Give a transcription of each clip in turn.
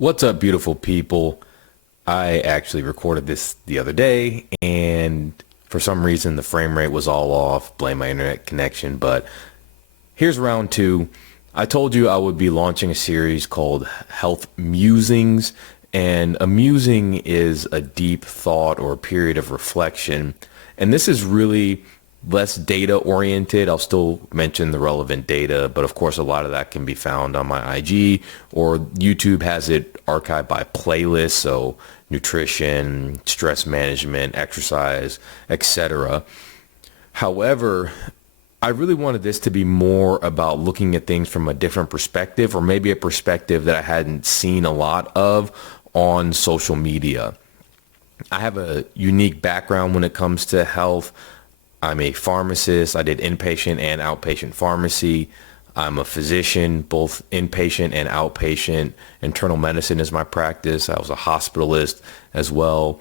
What's up, beautiful people? I actually recorded this the other day, and for some reason the frame rate was all off. Blame my internet connection, but here's round two. I told you I would be launching a series called Health Musings, and a musing is a deep thought or a period of reflection. And this is really less data oriented. I'll still mention the relevant data, but of course a lot of that can be found on my IG, or YouTube has it archived by playlist, so nutrition, stress management, exercise, etc. However, I really wanted this to be more about looking at things from a different perspective, or maybe a perspective that I hadn't seen a lot of on social media. I have a unique background when it comes to health. I'm a pharmacist. I did inpatient and outpatient pharmacy. I'm a physician, both inpatient and outpatient. Internal medicine is my practice. I was a hospitalist as well.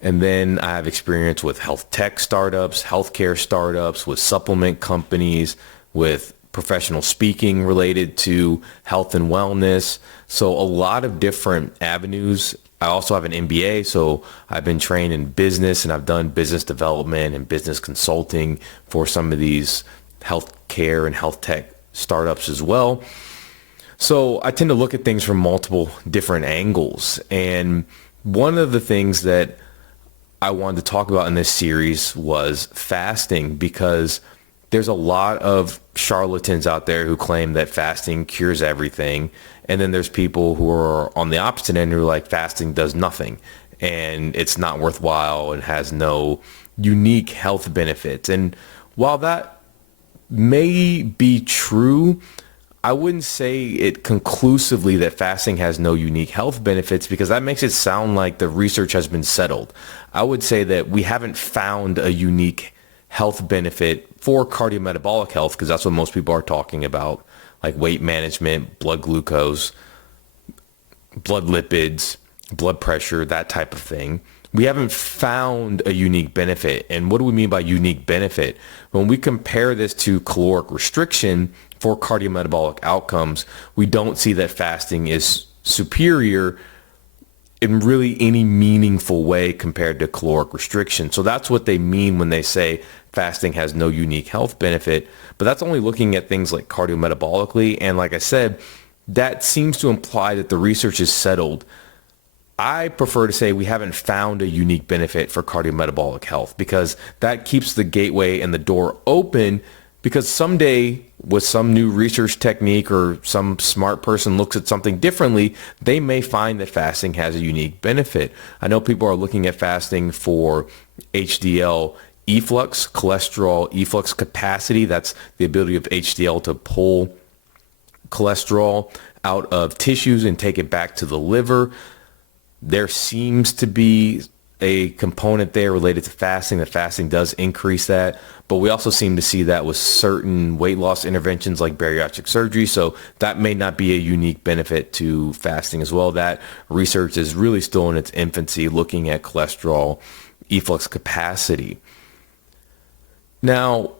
And then I have experience with health tech startups, healthcare startups, with supplement companies, with professional speaking related to health and wellness. So a lot of different avenues. I also have an MBA, so I've been trained in business, and I've done business development and business consulting for some of these healthcare and health tech startups as well. So I tend to look at things from multiple different angles. And one of the things that I wanted to talk about in this series was fasting, because there's a lot of charlatans out there who claim that fasting cures everything. And then there's people who are on the opposite end who are like, fasting does nothing and it's not worthwhile and has no unique health benefits. And while that may be true, I wouldn't say it conclusively that fasting has no unique health benefits, because that makes it sound like the research has been settled. I would say that we haven't found a unique health benefit for cardiometabolic health, because that's what most people are talking about, like weight management, blood glucose, blood lipids, blood pressure, that type of thing. We haven't found a unique benefit. And what do we mean by unique benefit? When we compare this to caloric restriction for cardiometabolic outcomes, we don't see that fasting is superior in really any meaningful way compared to caloric restriction. So that's what they mean when they say fasting has no unique health benefit. But that's only looking at things like cardiometabolically. And like I said, that seems to imply that the research is settled. I prefer to say we haven't found a unique benefit for cardiometabolic health, because that keeps the gateway and the door open, because someday with some new research technique or some smart person looks at something differently, they may find that fasting has a unique benefit. I know people are looking at fasting for HDL efflux, cholesterol efflux capacity. That's the ability of HDL to pull cholesterol out of tissues and take it back to the liver. There seems to be a component there related to fasting. That fasting does increase that, but we also seem to see that with certain weight loss interventions like bariatric surgery. So that may not be a unique benefit to fasting as well. That research is really still in its infancy, looking at cholesterol efflux capacity. Now,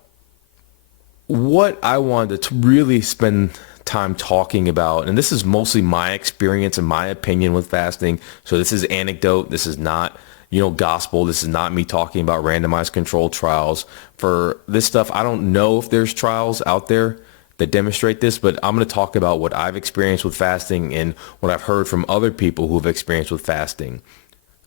what I wanted to really spend time talking about, and this is mostly my experience and my opinion with fasting. So this is anecdote. This is not, gospel. This is not me talking about randomized controlled trials. For this stuff, I don't know if there's trials out there that demonstrate this, but I'm going to talk about what I've experienced with fasting and what I've heard from other people who have experienced with fasting.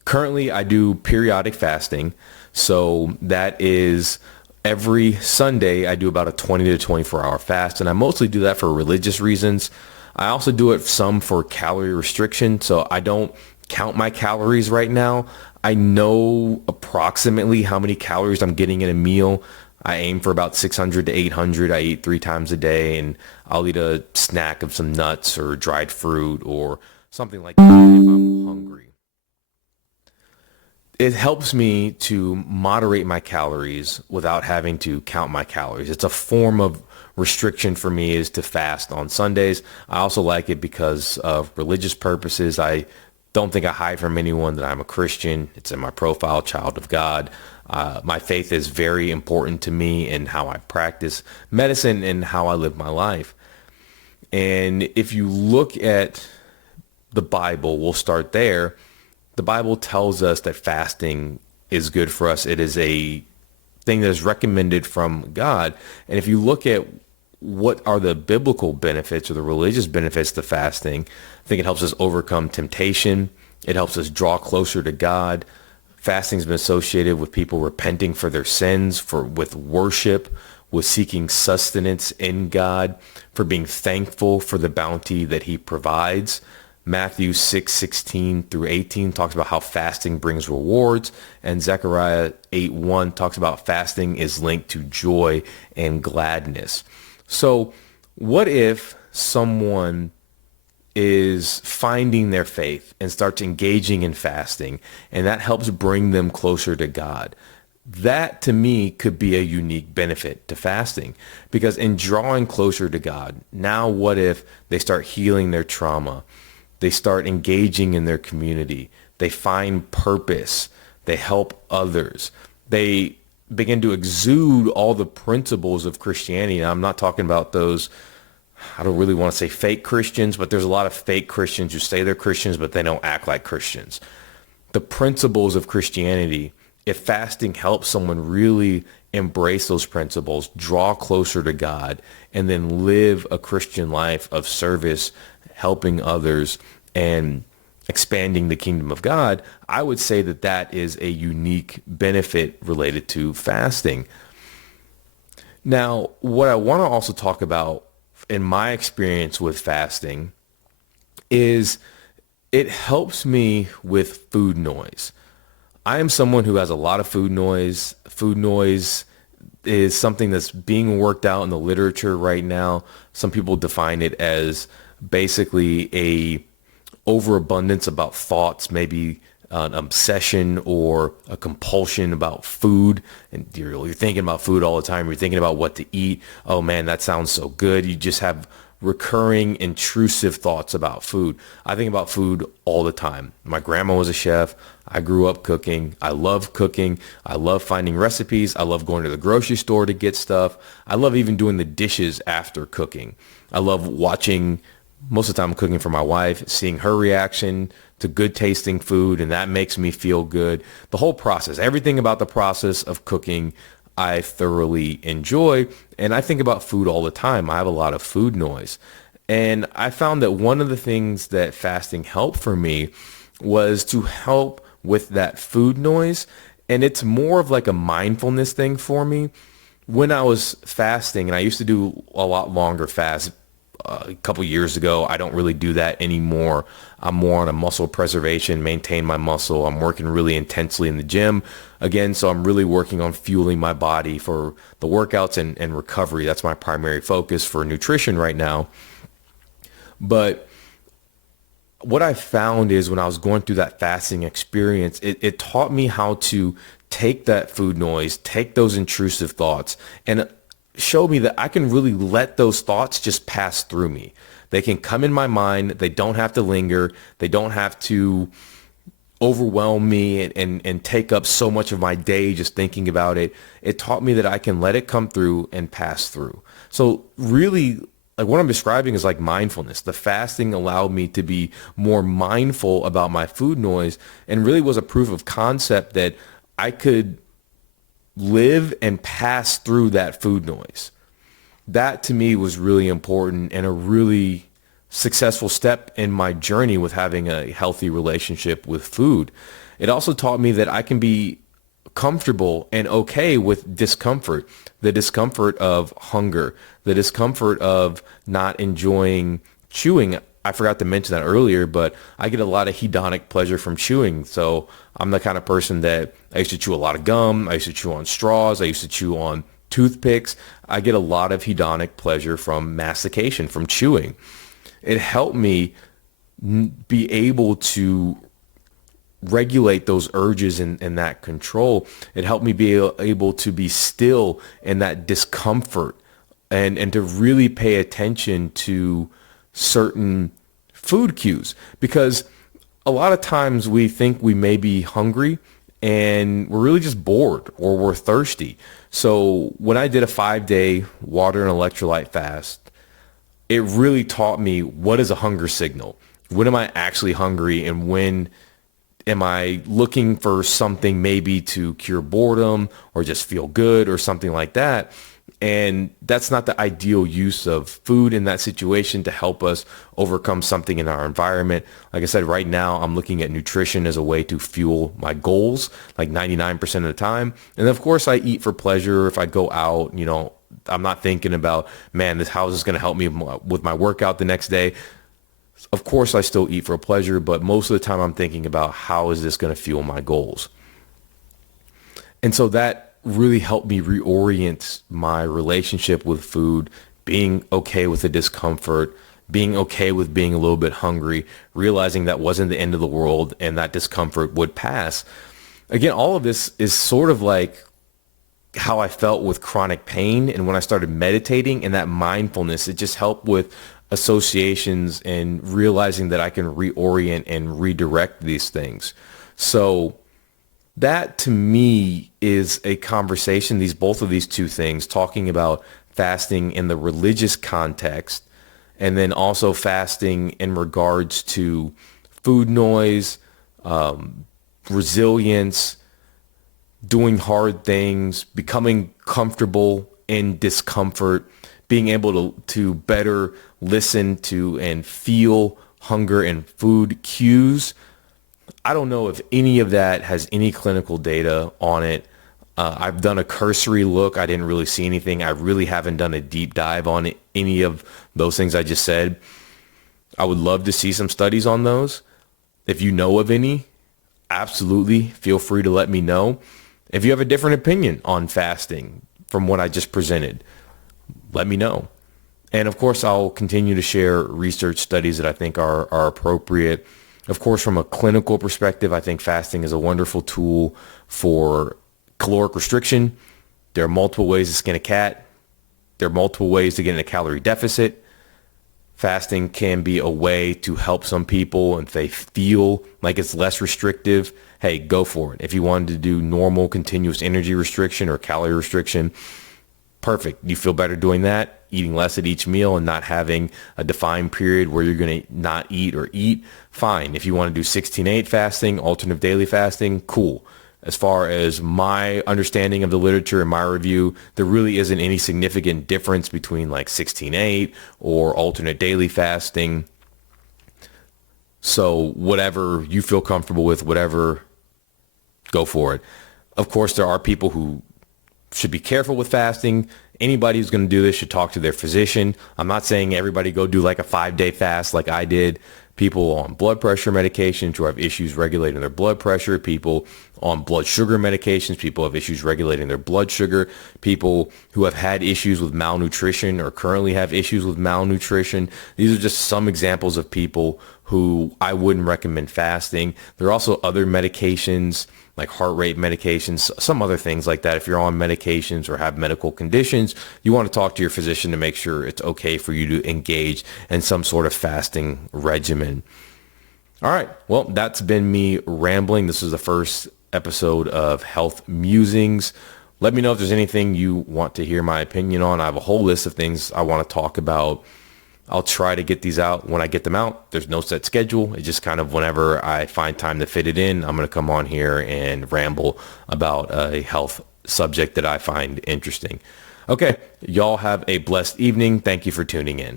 Currently, I do periodic fasting. So that is every Sunday, I do about a 20 to 24 hour fast, and I mostly do that for religious reasons. I also do it some for calorie restriction, so I don't count my calories right now. I know approximately how many calories I'm getting in a meal. I aim for about 600 to 800. I eat 3 times a day, and I'll eat a snack of some nuts or dried fruit or something like that if I'm hungry. It helps me to moderate my calories without having to count my calories. It's a form of restriction for me, is to fast on Sundays. I also like it because of religious purposes. I don't think I hide from anyone that I'm a Christian. It's in my profile, child of God. My faith is very important to me in how I practice medicine and how I live my life. And if you look at the Bible, we'll start there. The Bible tells us that fasting is good for us. It is a thing that is recommended from God. And if you look at what are the biblical benefits or the religious benefits to fasting, I think it helps us overcome temptation. It helps us draw closer to God. Fasting has been associated with people repenting for their sins, with worship, with seeking sustenance in God, for being thankful for the bounty that he provides. Matthew 6:16 through 18 talks about how fasting brings rewards, and Zechariah 8:1 talks about fasting is linked to joy and gladness. So what if someone is finding their faith and starts engaging in fasting, and that helps bring them closer to God? That to me could be a unique benefit to fasting, because in drawing closer to God, now what if they start healing their trauma? They start engaging in their community. They find purpose. They help others. They begin to exude all the principles of Christianity. Now, I'm not talking about those, I don't really want to say fake Christians, but there's a lot of fake Christians who say they're Christians, but they don't act like Christians. The principles of Christianity, if fasting helps someone really embrace those principles, draw closer to God, and then live a Christian life of service, helping others, and expanding the kingdom of God, I would say that that is a unique benefit related to fasting. Now, what I want to also talk about in my experience with fasting is it helps me with food noise. I am someone who has a lot of food noise. Food noise is something that's being worked out in the literature right now. Some people define it as basically a overabundance about thoughts, maybe an obsession or a compulsion about food. And you're thinking about food all the time. You're thinking about what to eat. Oh man, that sounds so good. You just have recurring intrusive thoughts about food. I think about food all the time. My grandma was a chef. I grew up cooking. I love cooking. I love finding recipes. I love going to the grocery store to get stuff. I love even doing the dishes after cooking. I love watching, most of the time I'm cooking for my wife, seeing her reaction to good tasting food, and that makes me feel good. The whole process, everything about the process of cooking, I thoroughly enjoy, and I think about food all the time. I have a lot of food noise. And I found that one of the things that fasting helped for me was to help with that food noise. And it's more of like a mindfulness thing for me. When I was fasting, and I used to do a lot longer fasts a couple years ago, I don't really do that anymore. I'm more on a muscle preservation, maintain my muscle. I'm working really intensely in the gym again, so I'm really working on fueling my body for the workouts and recovery. That's my primary focus for nutrition right now. But what I found is when I was going through that fasting experience, it taught me how to take that food noise, take those intrusive thoughts, and show me that I can really let those thoughts just pass through me. They can come in my mind. They don't have to linger. They don't have to overwhelm me and take up so much of my day just thinking about it. It taught me that I can let it come through and pass through. So really, like what I'm describing is like mindfulness. The fasting allowed me to be more mindful about my food noise, and really was a proof of concept that I could live and pass through that food noise. That to me was really important and a really successful step in my journey with having a healthy relationship with food. It also taught me that I can be comfortable and okay with discomfort, the discomfort of hunger, the discomfort of not enjoying chewing. I forgot to mention that earlier, but I get a lot of hedonic pleasure from chewing. So I'm the kind of person that I used to chew a lot of gum. I used to chew on straws. I used to chew on toothpicks. I get a lot of hedonic pleasure from mastication, from chewing. It helped me be able to regulate those urges and that control. It helped me be able to be still in that discomfort and to really pay attention to certain food cues, because a lot of times we think we may be hungry and we're really just bored or we're thirsty. So when I did a 5-day water and electrolyte fast, it really taught me what is a hunger signal. When am I actually hungry, and when am I looking for something maybe to cure boredom or just feel good or something like that? And that's not the ideal use of food in that situation to help us overcome something in our environment. Like I said, right now I'm looking at nutrition as a way to fuel my goals like 99% of the time. And of course I eat for pleasure. If I go out, I'm not thinking about, man, this house is going to help me with my workout the next day. Of course, I still eat for pleasure, but most of the time I'm thinking about how is this going to fuel my goals. And so that really helped me reorient my relationship with food, being okay with the discomfort, being okay with being a little bit hungry, realizing that wasn't the end of the world and that discomfort would pass. Again, all of this is sort of like how I felt with chronic pain. And when I started meditating and that mindfulness, it just helped with associations and realizing that I can reorient and redirect these things. So that to me is a conversation, both of these two things, talking about fasting in the religious context and then also fasting in regards to food noise, resilience, doing hard things, becoming comfortable in discomfort, being able to better listen to and feel hunger and food cues. I don't know if any of that has any clinical data on it. I've done a cursory look. I didn't really see anything. I really haven't done a deep dive on any of those things I just said. I would love to see some studies on those. If you know of any, absolutely feel free to let me know. If you have a different opinion on fasting from what I just presented, let me know. And of course, I'll continue to share research studies that I think are appropriate. Of course, from a clinical perspective, I think fasting is a wonderful tool for caloric restriction. There are multiple ways to skin a cat. There are multiple ways to get in a calorie deficit. Fasting can be a way to help some people, and if they feel like it's less restrictive, hey, go for it. If you wanted to do normal continuous energy restriction or calorie restriction, perfect. You feel better doing that, eating less at each meal and not having a defined period where you're going to not eat or eat, fine. If you want to do 16/8 fasting, alternative daily fasting, cool. As far as my understanding of the literature and my review, there really isn't any significant difference between like 16/8 or alternate daily fasting. So whatever you feel comfortable with, whatever, go for it. Of course, there are people who should be careful with fasting. Anybody who's going to do this should talk to their physician. I'm not saying everybody go do like a 5-day fast like I did. People on blood pressure medications who have issues regulating their blood pressure, people on blood sugar medications, people have issues regulating their blood sugar, people who have had issues with malnutrition or currently have issues with malnutrition. These are just some examples of people who I wouldn't recommend fasting. There are also other medications like heart rate medications, some other things like that. If you're on medications or have medical conditions, you want to talk to your physician to make sure it's okay for you to engage in some sort of fasting regimen. All right. Well, that's been me rambling. This is the first episode of Health Musings. Let me know if there's anything you want to hear my opinion on. I have a whole list of things I want to talk about. I'll try to get these out when I get them out. There's no set schedule. It's just kind of whenever I find time to fit it in, I'm going to come on here and ramble about a health subject that I find interesting. Okay, y'all have a blessed evening. Thank you for tuning in.